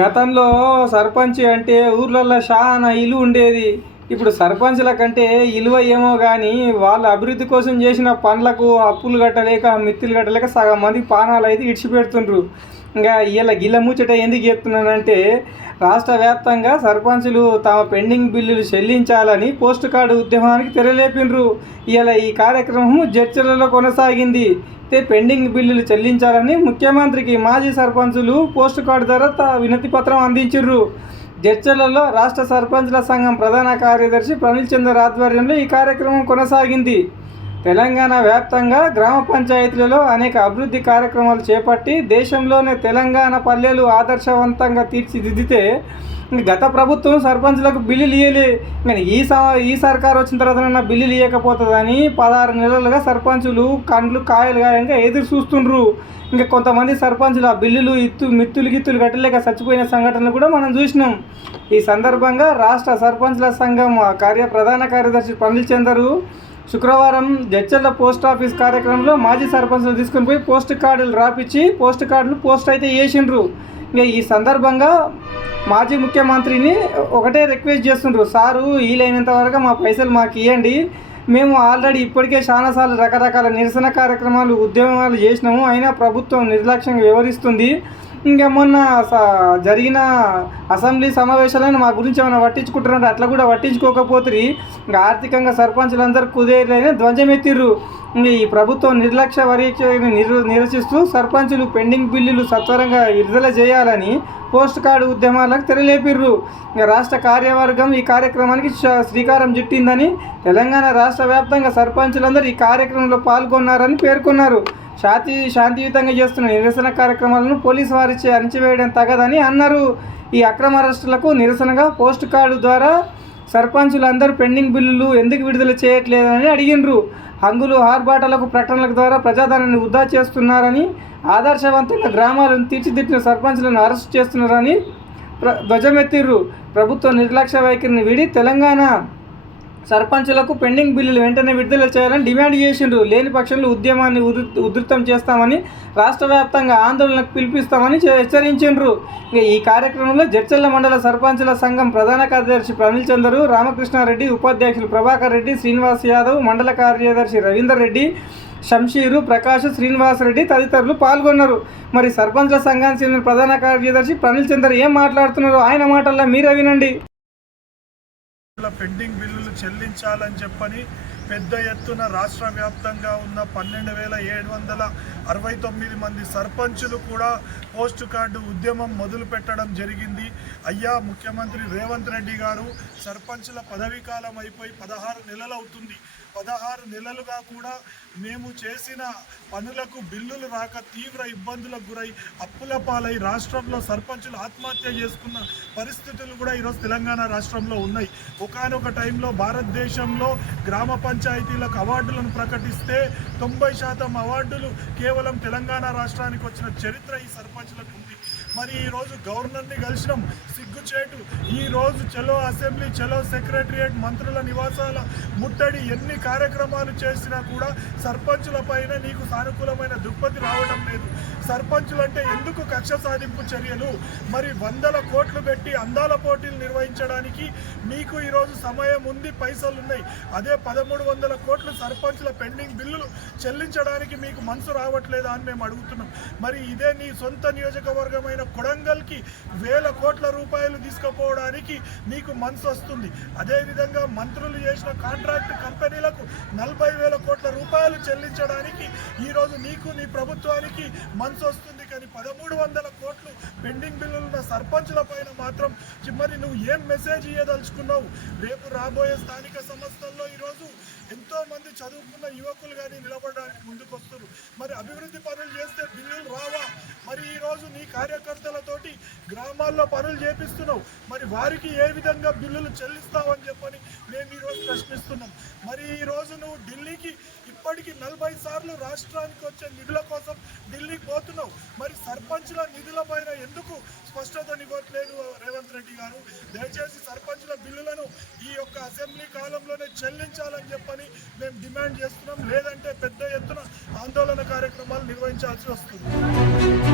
గతంలో సర్పంచ్ అంటే ఊర్లలో చాలా ఇల్లు ఉండేది. ఇప్పుడు సర్పంచ్ల కంటే ఇలువ ఏమో కానీ వాళ్ళ అభివృద్ధి కోసం చేసిన పనులకు అప్పులు కట్టలేక మిత్తులు కట్టలేక సగం మంది పానాలు అయితే ఇడిచిపెడుతుండ్రు. ఇంకా ఇలా గిల్ల ముచ్చట ఎందుకు చెప్తున్నానంటే రాష్ట్ర వ్యాప్తంగా సర్పంచులు తమ పెండింగ్ బిల్లులు చెల్లించాలని పోస్ట్ కార్డు ఉద్యమానికి తెరలేపిండ్రు. ఇలా ఈ కార్యక్రమం చర్చలలో కొనసాగింది. అయితే పెండింగ్ బిల్లులు చెల్లించాలని ముఖ్యమంత్రికి మాజీ సర్పంచులు పోస్ట్ కార్డు ద్వారా వినతి పత్రం అందించిర్రు. జడ్చర్లలో రాష్ట్ర సర్పంచ్ల సంఘం ప్రధాన కార్యదర్శి ప్రనిల్ చంద్ర ఆధ్వర్యంలో ఈ కార్యక్రమం కొనసాగింది. తెలంగాణ వ్యాప్తంగా గ్రామ పంచాయతీలలో అనేక అభివృద్ధి కార్యక్రమాలు చేపట్టి దేశంలోనే తెలంగాణ పల్లెలు ఆదర్శవంతంగా తీర్చిదిద్దితే గత ప్రభుత్వం సర్పంచ్లకు బిల్లులు ఇయ్యలే. కానీ ఈ స ఈ సర్కార్ వచ్చిన తర్వాత బిల్లులు ఇవ్వకపోతుందని పదహారు నెలలుగా సర్పంచులు కండ్లు కాయలు కాయంగా ఎదురు చూస్తుండ్రు. ఇంకా కొంతమంది సర్పంచులు ఆ బిల్లులు ఇత్తు మిత్తులు గిత్తులు కట్టలేక చచ్చిపోయిన సంఘటనలు కూడా మనం చూసినాం. ఈ సందర్భంగా రాష్ట్ర సర్పంచ్ల సంఘం కార్య ప్రధాన కార్యదర్శి పనులు చందరు శుక్రవారం జడ్చర్ల పోస్ట్ ఆఫీస్ కార్యక్రమంలో మాజీ సర్పంచ్ను తీసుకుని పోయి పోస్ట్ కార్డులు రాపిచ్చి పోస్ట్ కార్డులు పోస్ట్ అయితే వేసిండ్రు ఇంకా ఈ సందర్భంగా మాజీ ముఖ్యమంత్రిని ఒకటే రిక్వెస్ట్ చేస్తుండ్రు. సారు వీలైనంత వరకు మా పైసలు మాకు ఇవ్వండి మేము ఆల్రెడీ ఇప్పటికే చాలాసార్లు రకరకాల నిరసన కార్యక్రమాలు ఉద్యమాలు చేసినాము. అయినా ప్రభుత్వం నిర్లక్ష్యంగా వ్యవహరిస్తుంది. ఇంకా మొన్న స- జరిగిన అసెంబ్లీ సమావేశాలను మా గురించి ఏమైనా పట్టించుకుంటున్నారు అట్లా కూడా పట్టించుకోకపోతే ఇంకా ఆర్థికంగా సర్పంచులందరూ కుదేరైన ధ్వజమెత్తిర్రు. ఇంకా ఈ ప్రభుత్వం నిర్లక్ష్య వరీ నిరు నిరసిస్తూ సర్పంచులు పెండింగ్ బిల్లులు సత్వరంగా విడుదల చేయాలని పోస్ట్ కార్డు ఉద్యమాలకు తెరలేపిర్రు. ఇంకా రాష్ట్ర కార్యవర్గం ఈ కార్యక్రమానికి శ్రీకారం చుట్టిందని తెలంగాణ రాష్ట్ర వ్యాప్తంగా సర్పంచులందరూ ఈ కార్యక్రమంలో పాల్గొన్నారని పేర్కొన్నారు. శాంతి శాంతియుతంగా చేస్తున్న నిరసన కార్యక్రమాలను పోలీసు వారిచే అణచివేయడం తగదని అన్నారు. ఈ అక్రమ అరెస్టులకు నిరసనగా పోస్ట్ కార్డు ద్వారా సర్పంచులు అందరూ పెండింగ్ బిల్లులు ఎందుకు విడుదల చేయట్లేదని అడిగినరు హంగులు ఆర్భాటాలకు ప్రకటనల ద్వారా ప్రజాధనాన్ని వృధా చేస్తున్నారని ఆదర్శవంతంగా గ్రామాలను తీర్చిదిద్దిన సర్పంచులను అరెస్ట్ చేస్తున్నారని ప్ర ధ్వజమెత్తిర్రు. ప్రభుత్వ నిర్లక్ష్య వైఖరిని వీడి తెలంగాణ సర్పంచులకు పెండింగ్ బిల్లులు వెంటనే విడుదల చేయాలని డిమాండ్ చేసిండ్రు. లేని పక్షంలో ఉద్యమాన్ని ఉధృ- ఉధృతం చేస్తామని రాష్ట్ర వ్యాప్తంగా ఆందోళనకు పిలిపిస్తామని హెచ్చరించిండ్రు. ఇక ఈ కార్యక్రమంలో జడ్చల్ల మండల సర్పంచుల సంఘం ప్రధాన కార్యదర్శి ప్రనిల్ చందరు రామకృష్ణారెడ్డి ఉపాధ్యక్షులు ప్రభాకర్ రెడ్డి శ్రీనివాస్ యాదవ్ మండల కార్యదర్శి రవీందర్ రెడ్డి శంషీరు ప్రకాష్ శ్రీనివాసరెడ్డి తదితరులు పాల్గొన్నారు. మరి సర్పంచుల సంఘానికి చెందిన ప్రధాన కార్యదర్శి ప్రనిల్ చందర్ ఏం మాట్లాడుతున్నారు ఆయన మాటల్లో మీరే వినండి. పెండింగ్ బిల్లులు చెల్లించాలని చెప్పని పెద్ద ఎత్తున రాష్ట్ర వ్యాప్తంగా ఉన్న పన్నెండు వేల ఏడు వందల అరవై తొమ్మిది మంది సర్పంచులు కూడా పోస్ట్ కార్డు ఉద్యమం మొదలు పెట్టడం జరిగింది. అయ్యా ముఖ్యమంత్రి రేవంత్ రెడ్డి గారు సర్పంచుల పదవీ కాలం అయిపోయి పదహారు నెలలు అవుతుంది. పదహారు నెలలుగా కూడా మేము చేసిన పనులకు బిల్లులు రాక తీవ్ర ఇబ్బందులకు గురై అప్పుల పాలై రాష్ట్రంలో సర్పంచులు ఆత్మహత్య చేసుకున్న పరిస్థితులు కూడా ఈరోజు తెలంగాణ రాష్ట్రంలో ఉన్నాయి. ఒకనొక టైంలో భారతదేశంలో గ్రామ పంచాయతీలకు అవార్డులను ప్రకటిస్తే తొంభై శాతం అవార్డులు కేవలం తెలంగాణ రాష్ట్రానికి వచ్చిన చరిత్ర ఈ సర్పంచ్లకు ఉంది. మరి ఈరోజు గవర్నర్ని కలిసినాం. సిగ్గుచేటు. ఈరోజు చలో అసెంబ్లీ చలో సెక్రటరియేట్ మంత్రుల నివాసాల ముట్టడి ఎన్ని కార్యక్రమాలు చేసినా కూడా సర్పంచుల పైన నీకు సానుకూలమైన దృక్పథి రావడం లేదు. సర్పంచులు అంటే ఎందుకు కక్ష సాధింపు చర్యలు? మరి వందల కోట్లు పెట్టి అందాల పోటీలు నిర్వహించడానికి మీకు ఈరోజు సమయం ఉంది పైసలు ఉన్నాయి. అదే పదమూడు వందల కోట్లు సర్పంచుల పెండింగ్ బిల్లులు చెల్లించడానికి మీకు మనసు రావట్లేదా అని మేము అడుగుతున్నాం. మరి ఇదే నీ సొంత నియోజకవర్గమైన కొడంగల్కి వేల కోట్ల రూపాయలు తీసుకుపోవడానికి నీకు మనసు వస్తుంది. అదేవిధంగా మంత్రులు చేసిన కాంట్రాక్ట్ కంపెనీలకు నలభై వేల కోట్ల రూపాయలు చెల్లించడానికి ఈరోజు నీకు నీ ప్రభుత్వానికి మనసు వస్తుంది కానీ పదమూడు వందల కోట్లు పెండింగ్ బిల్లులున్న సర్పంచుల పైన మాత్రం మరి నువ్వు ఏం మెసేజ్ ఇవ్వదలుచుకున్నావు రేపు రాబోయే స్థానిక సంస్థల్లో ఈరోజు ఎంతో మంది చదువుకున్న యువకులు కానీ నిలబడడానికి ముందుకు మరి అభివృద్ధి పనులు చేస్తే బిల్లులు రావా? మరి ఈ రోజు నీ కార్యకర్తలతోటి గ్రామాల్లో పనులు చేపిస్తున్నావు. మరి వారికి ఏ విధంగా బిల్లులు చెల్లిస్తావని చెప్పని మేము ఈరోజు ప్రశ్నిస్తున్నాం. మరి ఈ రోజు నువ్వు ఢిల్లీకి ఇప్పటికీ నలభై సార్లు రాష్ట్రానికి వచ్చే నిధుల కోసం ఢిల్లీకి పోతున్నావు మరి సర్పంచుల నిధుల పైన ఎందుకు స్పష్టతనివ్వట్లేదు రేవంత్ రెడ్డి గారు? దయచేసి సర్పంచుల బిల్లులను ఈ యొక్క అసెంబ్లీ కాలంలోనే చెల్లించాలని చెప్పని మేము డిమాండ్ చేస్తున్నాం. లేదంటే పెద్ద ఎత్తున ఆందోళన కార్యక్రమాలు నిర్వహించాల్సి వస్తుంది.